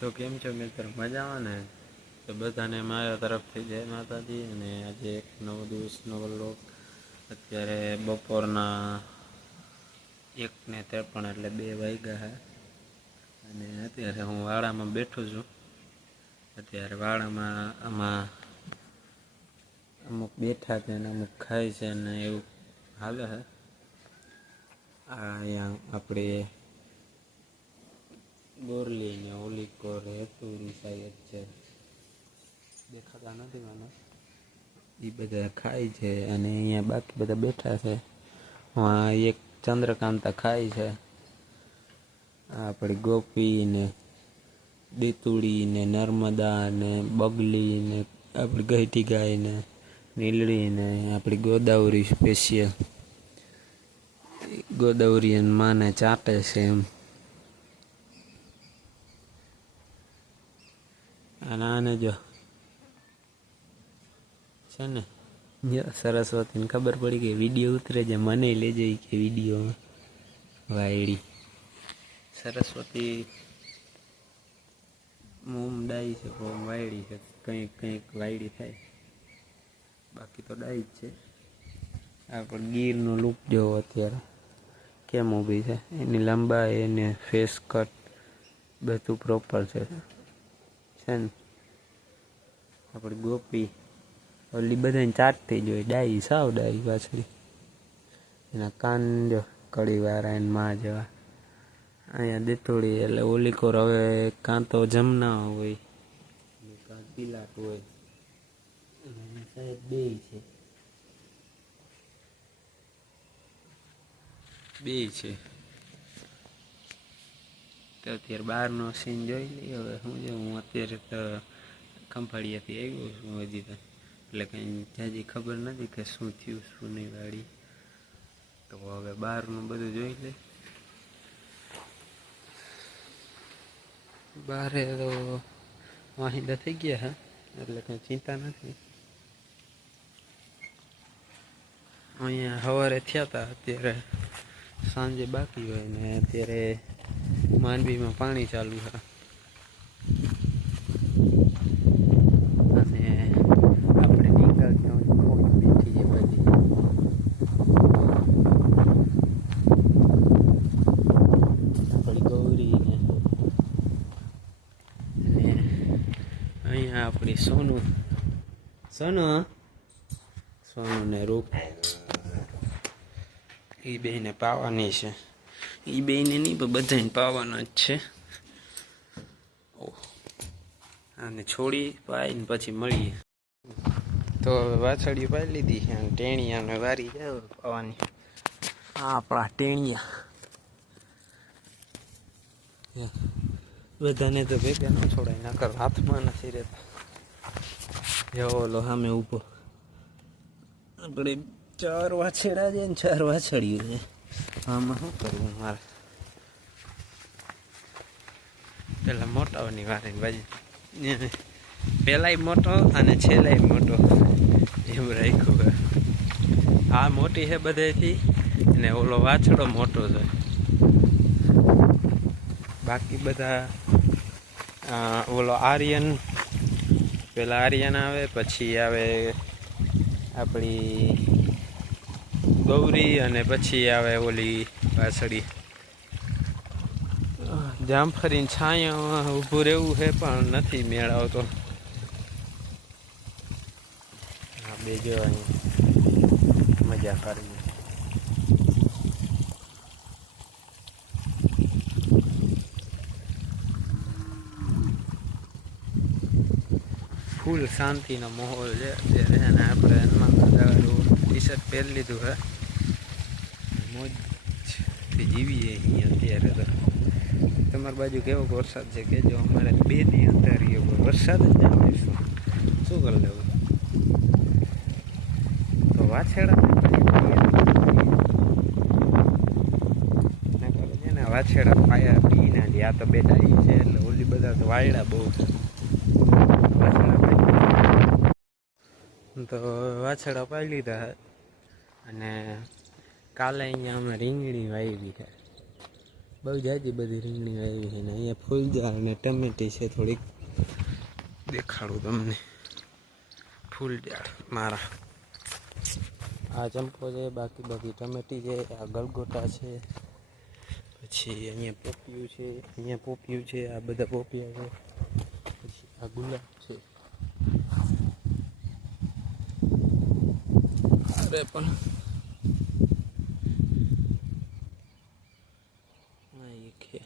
તો કેમ છો મિત્ર? મજામાં ને? તો બધાને મારા તરફથી જય માતાજી અને આજે એક નવો દિવસનો લોક. અત્યારે બપોરના એક ને ત્રેપન એટલે બે વાગ્યા હે. અને અત્યારે હું વાડામાં બેઠો છું. અત્યારે વાડામાં આમાં અમુક બેઠા છે અને અમુક ખાય છે અને એવું હાલે છે આ અહીંયા આપણે બોરલી ને ઓલી કોર હેતુરી સાઈડ છે. દેખાતા નથી મને. એ બધા ખાય છે અને અહીંયા બાકી બધા બેઠા છે. એક ચંદ્રકાંતા ખાય છે. આપણી ગોપી ને દીતુડી ને નર્મદા ને બગલી ને આપણી ગઈટી ગાય ને નીલડી ને આપણી ગોદાવરી સ્પેશિયલ ગોદાવરી માને ચાટે છે એમ. અને આને જો. છે ને? જો, સરસ્વતીને ખબર પડી કે વીડિયો ઉતરે છે. મને લેજે કે વિડીયોમાં વાયડી. સરસ્વતી મોમ ડાઈ છે મોમ વાયડી છે. કંઈક કંઈક વાયડી થાય. બાકી તો ડાઈ જ છે. આપણે પણ ગીરનો લુક જોવો અત્યારે. કેમ ઊભી છે? એની લંબાઈ એને ફેસ કટ બધું પ્રોપર છે. છે ને. આપણી ગોપી ઓલી બધાને ચાટતી જ હોય. ડાઈ, સાવ ડાઈ પાછળ. એના કાન જો કડીવાળા એને માં જેવા. અહીંયા દેતોડી એટલે ઓલી કોર હવે કાં તો જમના હોય. કાં પીલાટ હોય સાહેબ બે છે. બે છે. તો અત્યારે બહારનો સીન જોઈ લઈએ. હવે શું છે, હું અત્યારે તો ખંભાળિયાથી આવ્યો છું હજી તો. એટલે કંઈ જાજી ખબર નથી કે શું થયું, શું નહીં વાળી. તો હવે બહારનું બધું જોઈ લે બારે તો વાહિંદા થઈ ગયા હા, એટલે કંઈ ચિંતા નથી. અહીંયા સવારે થયા હતા અત્યારે સાંજે બાકી હોય ને અત્યારે માંડવીમાં પાણી ચાલુ છે. અને આપણે નીકળતા હોય બેઠી છે આપણી ગૌરીને અને અહીંયા આપણી સોનું. સોનું? સોનું ને રૂપ. એ બેને પાવાની છે. એ બેને નહીં પણ બધાને પાવાના જ છે. અને છોડી પાઈ ને પછી મળીએ. તો હવે વાછડીઓ પાઈ લીધી છે અને ટેણિયાને વારી જાય પાવાની. આ આપણા ટેણિયા. બધાને તો ભેગા ન છોડાય નકર હાથમાં નથી રહેતા. ઓલો સામે ઊભો. આપણે ચાર વાછેડા છે ને ચાર વાછડીઓ છે. આમાં શું કરવું મારે? પેલા મોટાઓની વારે બાજુ. પેલાય મોટો અને છેલ્લાય મોટો. એમ રાખ્યું આ મોટી છે બધેથી અને ઓલો વાછડો મોટો છે. બાકી બધા ઓલો આર્યન, પેલા આર્યન આવે, પછી આવે આપણી ગૌરી અને પછી આવે ઓલી પાછળી જામફરીને છાંયા ઊભું રહેવું છે પણ નથી મેળ આવતો. જો મજા કરવી ફૂલ શાંતિનો માહોલ છે અત્યારે, અને આપણે એમાં ટી શર્ટ પહેરી લીધું છે મોજથી જીવીએ અહીંયા અત્યારે તો. તમારી બાજુ કેવો વરસાદ છે? કે જો અમારે બે દી રહ્યો વરસાદ જ જામે શું શું કરી લેવું? તો વાછેડા વાછેડા પાયા પી ના લે. આ તો બેટા એ છે એટલે ઓલી બધા તો વાયડા બહુ તો વાછેડા પાઈ લીધા અને કાલે અહીંયા અમે રીંગણી વાવી છે. બહુ જાજી બધી રીંગણી વાવી છે અહીંયા ફૂલઝાડ અને ટમેટી છે થોડીક. દેખાડું તમને. ફૂલઝાડ મારા. આ ચંપો છે, બાકી બાકી ટમેટી છે, આ ગલગોટા છે. પછી અહીંયા પોપિયું છે, અહીંયા પોપિયું છે, આ બધા પોપિયા છે. પછી આ ગુલાબ છે. અરે પણ હા, એ છે.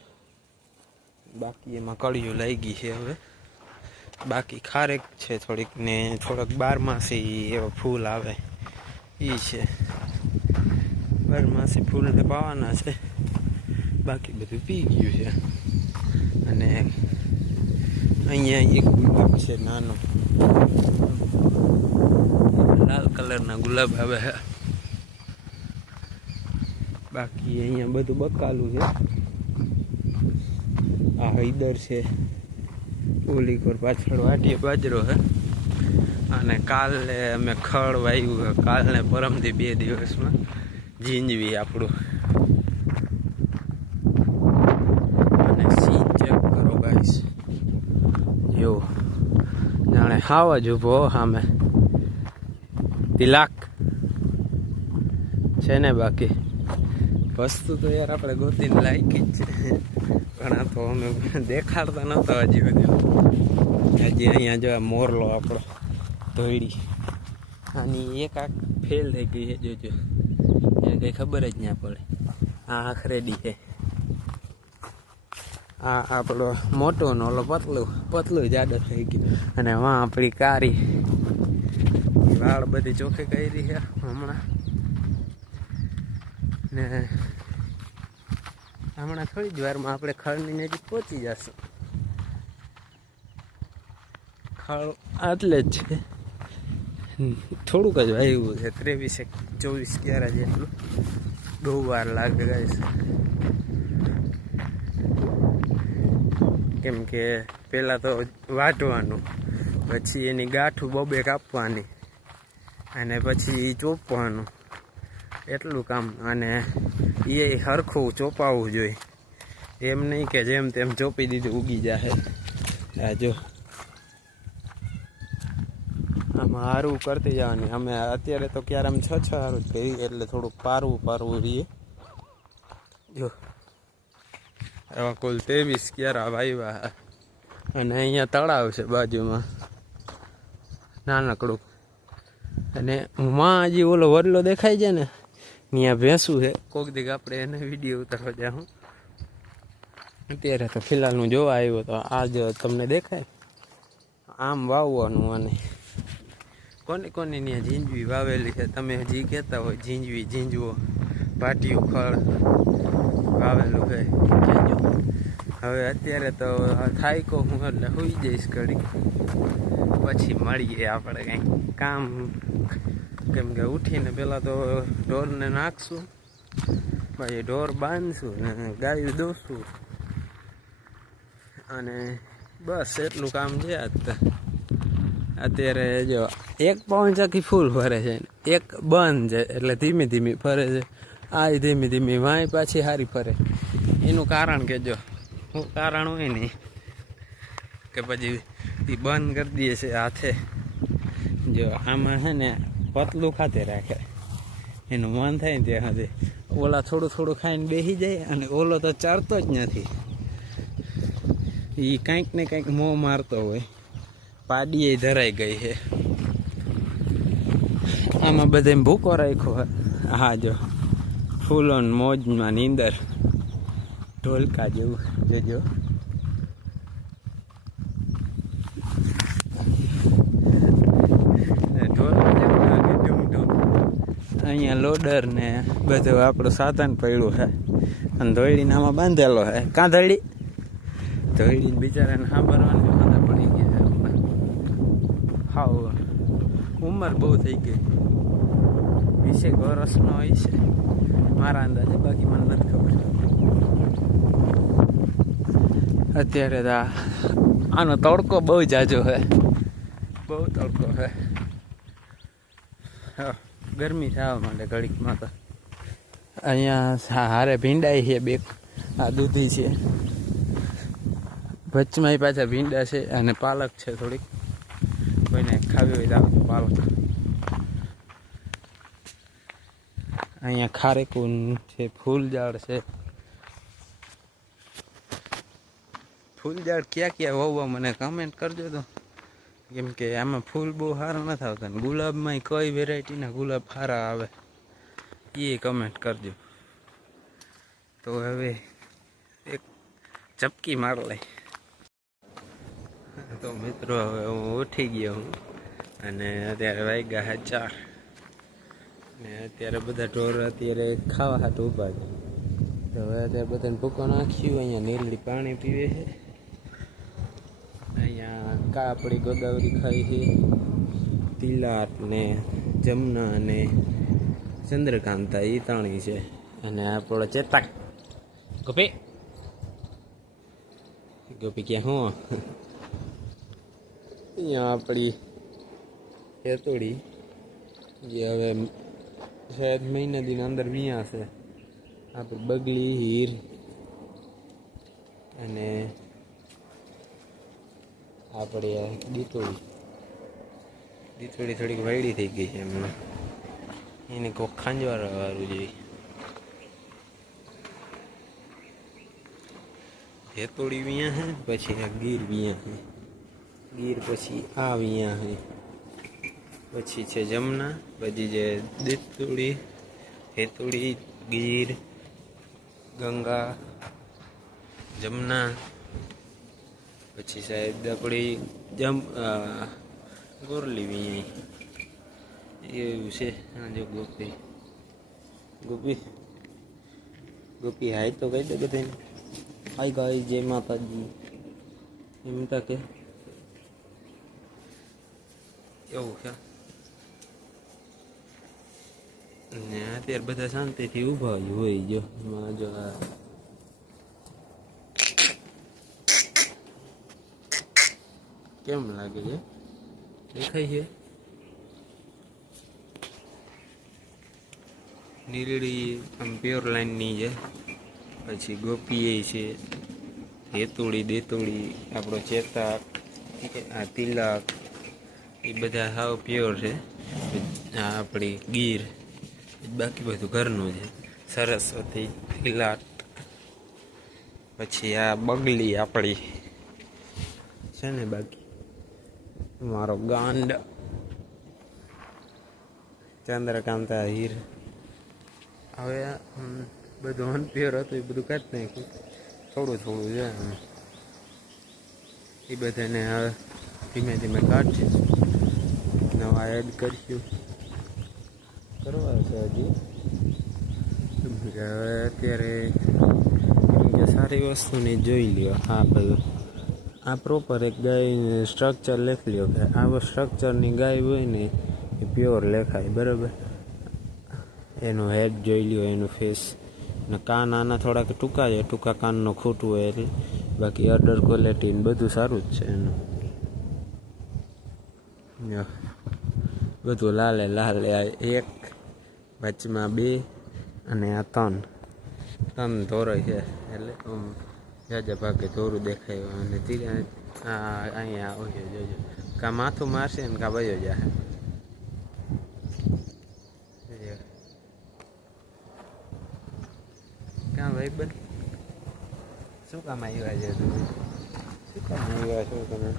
બાકી એમાં કળીઓ લાગી છે હવે. બાકી ખારેક છે થોડીક ને થોડાક બારમાસી એવા ફૂલ આવે. એ છે. બારમાસી ફૂલને પાવાના છે. બાકી બધું પી ગયું છે. અને અહીંયા એક ગુલાબ છે નાનો. લાલ કલરના ગુલાબ આવે બાકી અહીંયા બધું બકાલું છે. આ હૈદર છે. ઓલી કોર પાછળ વાટીએ બાજરો હે. અને કાલે અમે ખડ વાવ્યું કાલને પરમથી બે દિવસમાં ઝીંજવી આપણું. અને સીન ચેક કરો ગાઈસ જો, જાણે હાવ જ ઊભો સામે તિલાક છે ને બાકી? વસ્તુ તો યાર આપણે ગોતીને લાયકી જ છે. પણ આ તો અમે દેખાડતા નહોતા હજી બધું હજી અહીંયા જો મોરલો આપણો ધોઈડી આની એક આંખ ફેલ થઈ ગઈ છે, જોજો. એને કંઈ ખબર જ ના પડે. આ આંખ રેડી છે. આ આપણો મોટો નો ઓલો પતલું પતલું જાડો થઈ ગયું. અને વાં આપણી કારી. વાળ બધી ચોખ્ખી કરી છે હમણાં. ને હમણાં થોડી જ વારમાં આપણે ખળની નજીક પહોંચી જશું. ખળ આટલે જ છે. થોડુંક જ વાવ્યું છે, ત્રેવીસ એક, ચોવીસ ક્યારા જેટલું. બહુ વાર લાગે છે. કેમ કે પહેલાં તો વાટવાનું, પછી એની ગાંઠું બબે કાપવાની અને પછી ચોપવાનું. એટલું કામ, અને એ હરખું ચોપાવવું જોઈએ. એમ નહીં કે જેમ તેમ ચોપી દીધું ઉગી જશે આ જો. આમાં હારું કરતી જવાની. અમે અત્યારે તો ક્યારે આમ છ છ હારું જ કરી એટલે થોડુંક પારવું પારવું રહીએ. જો. એવા કુલ ત્રેવીસ ક્યારા વાવ્યા અને અહીંયા તળાવ છે બાજુમાં. નાનકડું. અને માં હજી ઓલો વરલો દેખાય છે ને? ત્યાં ભેંસું છે કોક દીક આપણે એને વીડિયો ઉતારવા જાઉં. અત્યારે તો ફિલહાલ હું જોવા આવ્યો તો આજ તમને દેખાય. આમ વાવવાનું અને કોને કોને ત્યાં ઝીંજવી વાવેલી છે? તમે હજી કહેતા હોય ઝીંજવી ઝીંજવો પાટિયું ખળ વાવેલું છે. હવે અત્યારે તો થાય કો હું એટલે હોઈ જઈશ ઘડી પછી મળીએ આપણે કંઈ કામ. કેમ કે ઉઠીને પહેલાં તો ઢોરને નાખશું, પછી ઢોર બાંધશું ને ગાયું દોશું અને બસ એટલું કામ છે અત્યારે જો એક પવન ચાકી ફૂલ ફરે છે. એક બંધ છે, એટલે ધીમી ધીમી ફરે છે. આ ધીમી ધીમી વાય પાછી હારી ફરે. એનું કારણ કે જો હું કારણ હોય ને, કે પછી એ બંધ કરી દઈએ છે હાથે. જો આમાં છે ને પતલું ખાતે રાખે. એનું મન થાય ને ત્યાં સુધી. ઓલા થોડું થોડું ખાઈને બેસી જાય અને ઓલો તો ચરતો જ નથી. એ કંઈક ને કંઈક મોં મારતો હોય. પાડીએ ધરાઈ ગઈ છે. આમાં બધે ભૂકો રાખ્યો હે, જો. ફૂલોન મોજમાં નીંદર. ઢોલકા જેવું. જોજો ને ઢોલકા જેવું લાગે ડૂમ ડૂમ અહીંયા લોડર ને બધું આપણું સાધન પડ્યું છે અને ધોઈડીને આમાં બાંધેલો છે કાં ધોળી? ધોઈડીને બિચારાને સાંભળવાની વાંધા પડી ગયા હાવ ઉંમર બહુ થઈ ગઈ. વીસેક વર્ષનો હોય છે. મારા અંદાજે બાકી મને નથી ખબર. અત્યારે તો આનો તડકો બહુ જાજો છે બહુ તડકો છે હા, ગરમી થવા માંડે ઘડીકમાં તો. અહીંયા હારે ભીંડાઈ છે બે. આ દૂધી છે. વચમાં પાછા ભીંડા છે અને પાલક છે થોડીક. કોઈને ખાવી હોય તો પાલક. અહીંયા ખારેકુન છે ફૂલ ઝાડ છે. ફૂલ ઝાડ ક્યાં ક્યાં વાવવા મને કમેન્ટ કરજો તો. કેમ કે આમાં ફૂલ બહુ સારા નથી આવતા ને ગુલાબમાં કઈ વેરાયટીના ગુલાબ સારા આવે, એ કમેન્ટ કરજો. તો હવે એક ચપકી માર લઈ. તો મિત્રો, હવે હું ઉઠી ગયો હું અને અત્યારે વાગ્યા હા ચાર. ને અત્યારે બધા ઢોર અત્યારે ખાવા હાથ ઊભા છે. તો હવે અત્યારે બધાને ભૂકો નાખ્યું, અહીંયા નીલડી પાણી પીવે છે. અહીંયા કાપડી ગોદાવરી ખાઈ તિલાટ ને જમના ને ચંદ્રકાંતા એ તાણી છે. અને આપણો ચેતક. ગોપી. ગોપી ક્યાં હું? અહીંયા આપણી હેતોડી, જે હવે શાયદ મહિના દિન અંદર વિયા છે. આપણી બગલી, હીર અને આપણે દીતોડી દીતોડી થોડીક વાયડી થઈ ગઈ છે એમને. એને કોક ખાંજવાર વાળું જોઈએ. હેતોડી વિયા હે પછી આ ગીર વિયા હે. ગીર પછી આ વિયા હે. પછી છે જમના, પછી છે દીતોડી હેતોડી ગીર, ગંગા, જમના પછી સાહેબ આપણી જમ આ, ગોરલી વિયાઈ એવું છે. જો ગોપી. ગોપી? ગોપી હાય તો કહી દે બધાને હાય ગાય જય માતાજી. એમ કે. એવું છે. ને અત્યારે બધા શાંતિથી ઊભા હોય જો. એમાં જો આ કેમ લાગે છે? દેખાય છે. નીરડી આમ પ્યોર લાઈનની છે. પછી ગોપીએ છે હેતુડી દેતુડી આપણો ચેતાક આ તિલક એ બધા સાવ પ્યોર છે. આ આપણી ગીર બાકી બધું ઘરનું છે. સરસ્વતી તિલાટ પછી આ બગલી આપણી છે ને બાકી? મારો ગાંડ ચંદ્રકાંતા હીર હવે હમ, બધું અનપ્યોર હતું એ બધું કાઢી નાખ્યું. થોડું થોડું છે આમ. એ બધાને હવે ધીમે ધીમે કાઢશે. નવા એડ કરશું. કરવા છે હજી? કેમ કે હવે અત્યારે કેમ કે સારી વસ્તુની જોઈ લ્યો હા બધું. આ પ્રોપર એક ગાય સ્ટ્રક્ચર લેખ લ્યો કે આ સ્ટ્રક્ચરની ગાય હોય ને એ પ્યોર લેખાય, બરાબર? એનો હેડ જોઈ લ્યો, એનું ફેસ ને કાન આના થોડાક ટૂંકા છે, ટૂંકા કાનનો ખોટું હોય એટલે. બાકી અડર ક્વોલિટી ને બધું સારું જ છે એનું. બધું લાલે લાલે, આ એક, વચમાં બે અને આ ત્રણ. ત્રણ ધોરણ છે, એટલે જાજા ભાગે ધોરું દેખાય અને ધીરે આ અહીંયા હોય જોજો કા માથું મારશે ને કા વયો જાય ક્યાં ભાઈ બન શું કામ આવ્યા છે તમે શું કામ આવ્યા છો તમે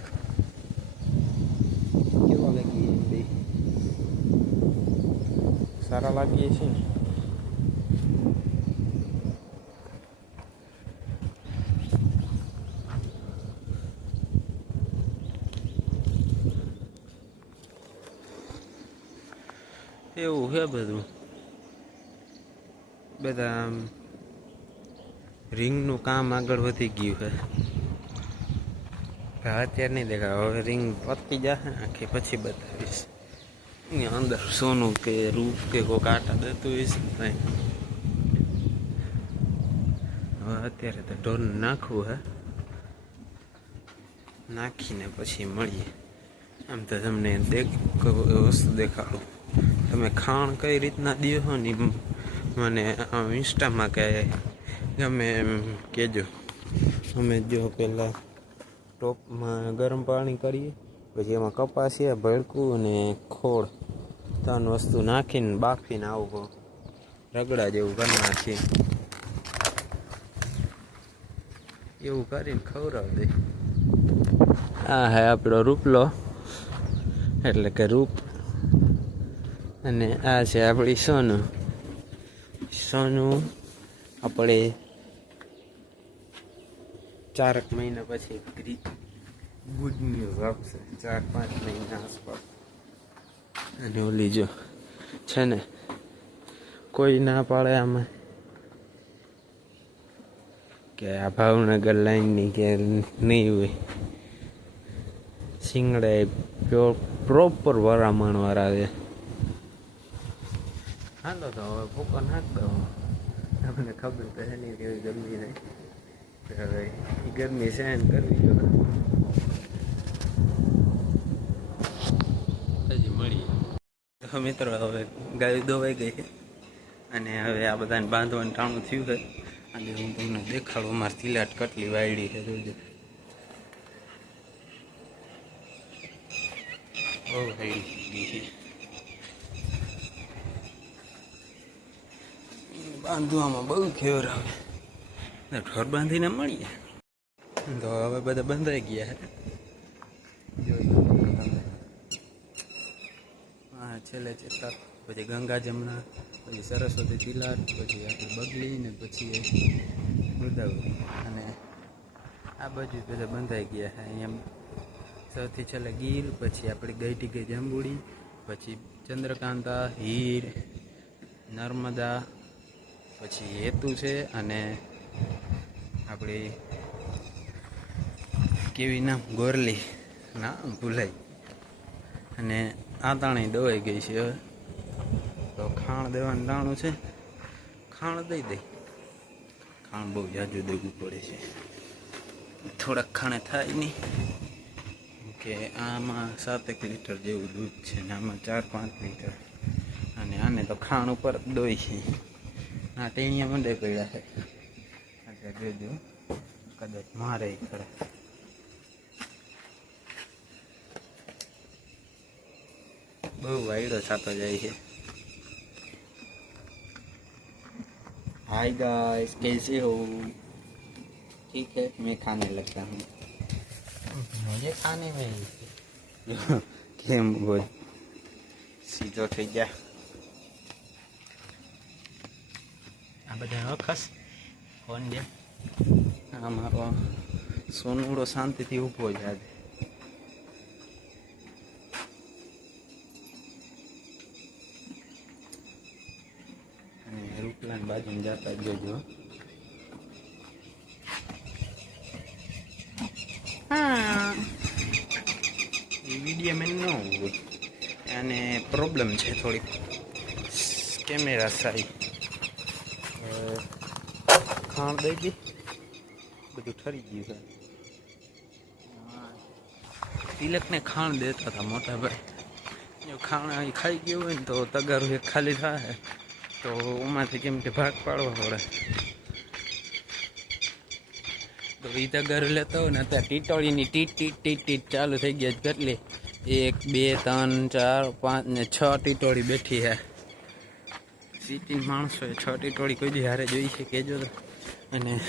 કેવા લાગીએ એમ બે સારા લાગીએ છીએ ને એવું છે બધું. બધા આમ રિંગનું કામ આગળ વધી ગયું છે. હવે અત્યારે નહીં દેખાય. હવે રિંગ પતી જશે આખી પછી બતાવીશ. અહીંયા અંદર સોનું કે રૂપ કે કોઈ કાંટા દેતું હોય છે કાંઈ. હવે અત્યારે તો ઢોર નાખવું હે. નાખીને પછી મળીએ. આમ તો તમને દેખ વસ્તુ દેખાડું. તમે ખાણ કઈ રીતના દો ને મને ઇન્સ્ટામાં કે ગમે એમ કહેજો. અમે જો પહેલાં ટોપમાં ગરમ પાણી કરીએ, પછી એમાં કપાસિયા, ભડકું અને ખોળ ત્રણ વસ્તુ નાખીને બાફીને આવું રગડા જેવું કરી નાખીએ. એવું કરીને ખવડાવ દે. આ હે આપણો રૂપલો. એટલે કે રૂપ અને આ છે આપણી સોનું. સોનું આપણે ચારક મહિના પછી ગ્રી ગુડ ન્યૂઝ આપશે. ચાર, પાંચ મહિના આસપાસ. અને ઓલી જો છે ને, કોઈ ના પાડે આમાં. કે આ ભાવનગર લાઈનની કે નહીં હોય. સિંગડા પ્રોપર વરામણ વાળા છે. હાલો તો હવે ભૂકો નાખ દો તમને ખબર તો છે નહીં કેવી ગરમી નહીં હવે એ ગરમી સહન કરવી હજી મળીએ. મિત્રો હવે ગાય દોવાઈ ગઈ છે. અને હવે આ બધાને બાંધવાનું ટાણું થયું છે. અને હું તમને દેખાડું મારી તિલાટ કટલી વાયડી છે જોજો. બહુ વાયડી ગઈ છે. બાંધવામાં બહુ ખેવર આવે. ને ઢોર બાંધીને મળીએ. તો હવે બધા બંધાઈ ગયા. હા. છેલ્લે ચેતા પછી ગંગા જમના પછી સરસ્વતી તિલાટ પછી આપણે બગલી ને પછી મૃદાવરી અને આ બાજુ બધા બંધાઈ ગયા અહીંયા સૌથી છેલ્લે ગીર, પછી આપણી ગઈટી ગઈ જાંબુડી, પછી ચંદ્રકાંતા, હીર, નર્મદા પછી હેતુ છે અને આપણી કેવી નામ? ગોરલી નામ ભૂલાઈ. અને આ તાણી દવાઈ ગઈ છે. હવે તો ખાણ દેવાનું દાણું છે. ખાણ દઈ દઈ ખાણ બહુ જાજુ દેવું પડે છે. થોડાક ખાણે થાય નહીં. કે આમાં સાતેક લીટર જેવું દૂધ છે ને આમાં ચાર પાંચ લીટર. અને આને તો ખાણ ઉપર દોઈ છે. આ ટેણીયા મંડે પડ્યા છે એટલે જોજો કદાચ મારે ખરા બહુ વાયડો થતો જાય છે हाय गाइस कैसे हो ठीक है मैं खाने लगता हूँ मुझे खाने में ही કેમ બોલ સીધો થઈ જા આ બધા વખસ ફોન દે. આ મારો સોનુડો શાંતિથી ઊભો છે આજે. અને રૂપલાની બાજુમાં જતા જોજો હા. વીડિયો મેં ન હોય અને પ્રોબ્લેમ છે થોડીક. કેમેરા સારી ખાણ દઈ દી. બધું ઠરી ગયું છે. તિલકને ખાણ દેતા હતા મોટા ભાઈ. જો ખાણ ખાઈ ગયું હોય ને તો તગારું એક ખાલી થાય. તો ઉમાંથી કેમ કે ભાગ પાડવા પડે. તો એ તગારું લેતા હોય ને અત્યારે ટીટોળીની ટીટ ટીટ ટીટ ટીટ ચાલુ થઈ ગયા છે કેટલી? એક, બે, ત્રણ, ચાર, પાંચ ને છ ટીટોળી બેઠી હે સિટી માણસો છ ટીટોળી કોઈ દી હારે જોઈ છે, કેજો તો. અને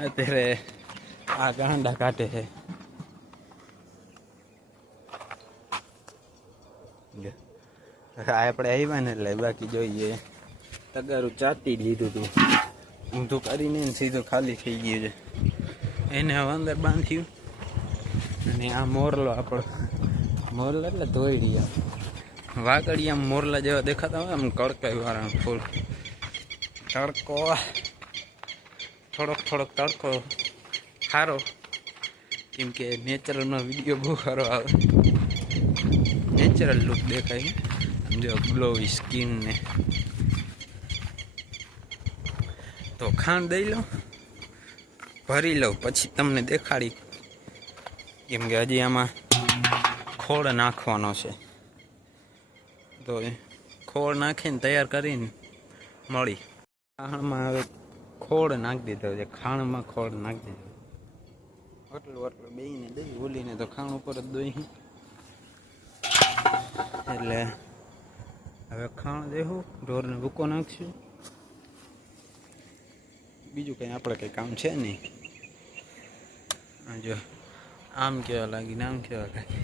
અત્યારે આ ગાંડા કાઢે છે. આપણે આવ્યા ને એટલે બાકી જોઈએ. તગારું ચાતી લીધું હતું ઊંધું કરીને સીધું ખાલી થઈ ગયું છે. એને હવે અંદર બાંધ્યું. અને આ મોરલો આપણો. મોરલો એટલે ધોઈ આમ વાગડી આમ મોરલા જેવા દેખાતા હોય આમ કડકાઈ વાળા ફૂલ. તડકો. થોડોક થોડોક તડકો. સારો કેમ કે નેચરલનો વીડિયો બહુ સારો આવે. નેચરલ લુક દેખાય. આમ જો ગ્લોવી સ્કિન ને. તો ખાંડ દઈ લો. ભરી લઉં. પછી તમને દેખાડી. કેમ કે હજી આમાં ખોળ નાખવાનો છે. તો ખોળ નાખીને તૈયાર કરીને મળી. ખાણમાં હવે ખોળ નાખી દીધો છે. ખાણમાં ખોળ નાખી દીધો. આટલું આટલું બેઈને દઈ ઓલીને તો ખાણ ઉપર જ દોઈ એટલે હવે ખાણ દેવું ઢોરને ભૂકો નાખશું. બીજું કંઈ આપણે કંઈ કામ છે નહીં? જો આમ કેવા લાગીને આમ કેવા લાગી.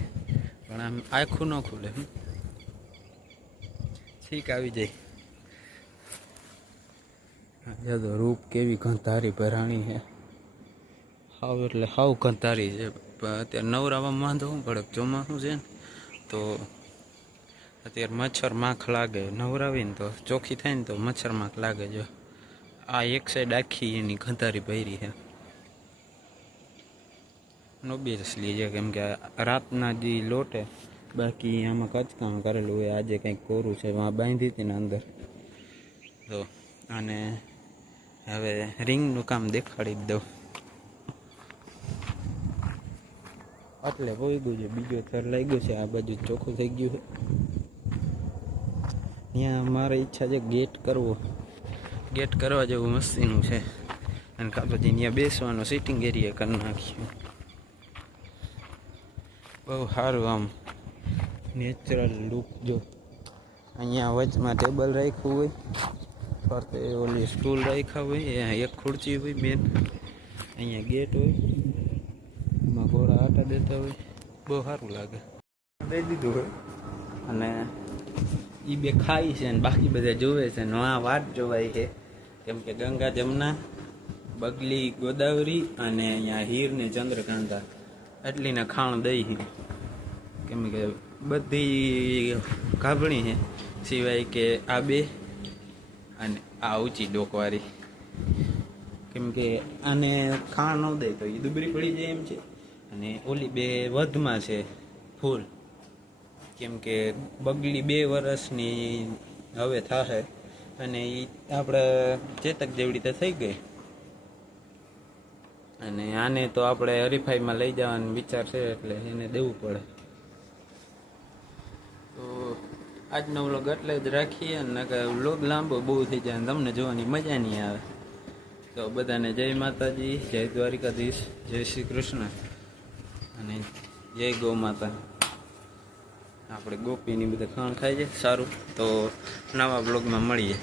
પણ આમ આખું ન ખુલે. છીક આવી જાય. તો રૂપ કેવી ઘંધારી ભરાણી છે હાવ એટલે હાવ ઘંધારી છે. અત્યારે નવરાવામાં વાંધો શું પડે ચોમાસું છે ને તો અત્યારે મચ્છર માખ લાગે. નવરાવીને તો ચોખ્ખી થાય ને તો મચ્છર માખ લાગે જો. આ એક સાઈડ આખી એની ઘંધારી ભરી છે. ઓબ્વિયસલી છે કેમ કે રાતના જે લોટે બાકી આમાં કચકામ કરેલું હોય, આજે કંઈક કોરું છે, એમાં બાંધી હતી ને અંદર. તો અને હવે રિંગનું કામ દેખાડી દઉં. એટલે હોઈ ગયું છે, બીજો થર લાગ્યો છે, આ બાજુ ચોખ્ખું થઈ ગયું છે. ત્યાં મારે ઈચ્છા છે ગેટ કરવો. ગેટ કરવા જેવું મસ્તીનું છે. અને કાં પછી ત્યાં બેસવાનું સિટિંગ એરિયા કરી નાખ્યું બહુ સારું આમ. નેચરલ લુક જો. અહીંયા વચમાં ટેબલ રાખ્યું હોય. ફરતે ઓલી સ્ટૂલ રાખ્યા હોય. એક ખુરચી હોય મેન અહીંયા ગેટ હોય. એમાં ઘોડા આટા દેતા હોય. બહુ સારું લાગે. દઈ દીધું હોય. અને એ બે ખાય છે ને બાકી બધા જોવે છે. ને આ વાત જોવાય છે. કેમ કે ગંગા જમના બગલી ગોદાવરી અને અહીંયા હીર ને ચંદ્રકાંતા. એટલીને ખાણ દઈ કેમ કે બધી ગાભણી છે. સિવાય કે આ બે અને આ ઊંચી ડોકવારી કેમ કે આને ખાણ ન દે તો એ દુબરી પડી જાય એમ છે. અને ઓલી બે વધમાં છે ફૂલ. કેમ કે બગલી બે વર્ષની હવે થશે અને એ આપણે ચેતક જેવડી તો થઈ ગઈ. અને આને તો આપણે હરીફાઈમાં લઈ જવાનો વિચાર છે એટલે એને દેવું પડે. તો આજનો વ્લોગ એટલે જ રાખીએ અને વ્લોગ લાંબો બહુ થઈ જાય તમને જોવાની મજા નહીં આવે. તો બધાને જય માતાજી, જય દ્વારિકાધીશ, જય શ્રી કૃષ્ણ અને જય ગૌ માતા. આપણે ગોપીની બધા ખાણ ખાઈ છે, સારું. તો નવા બ્લોગમાં મળીએ.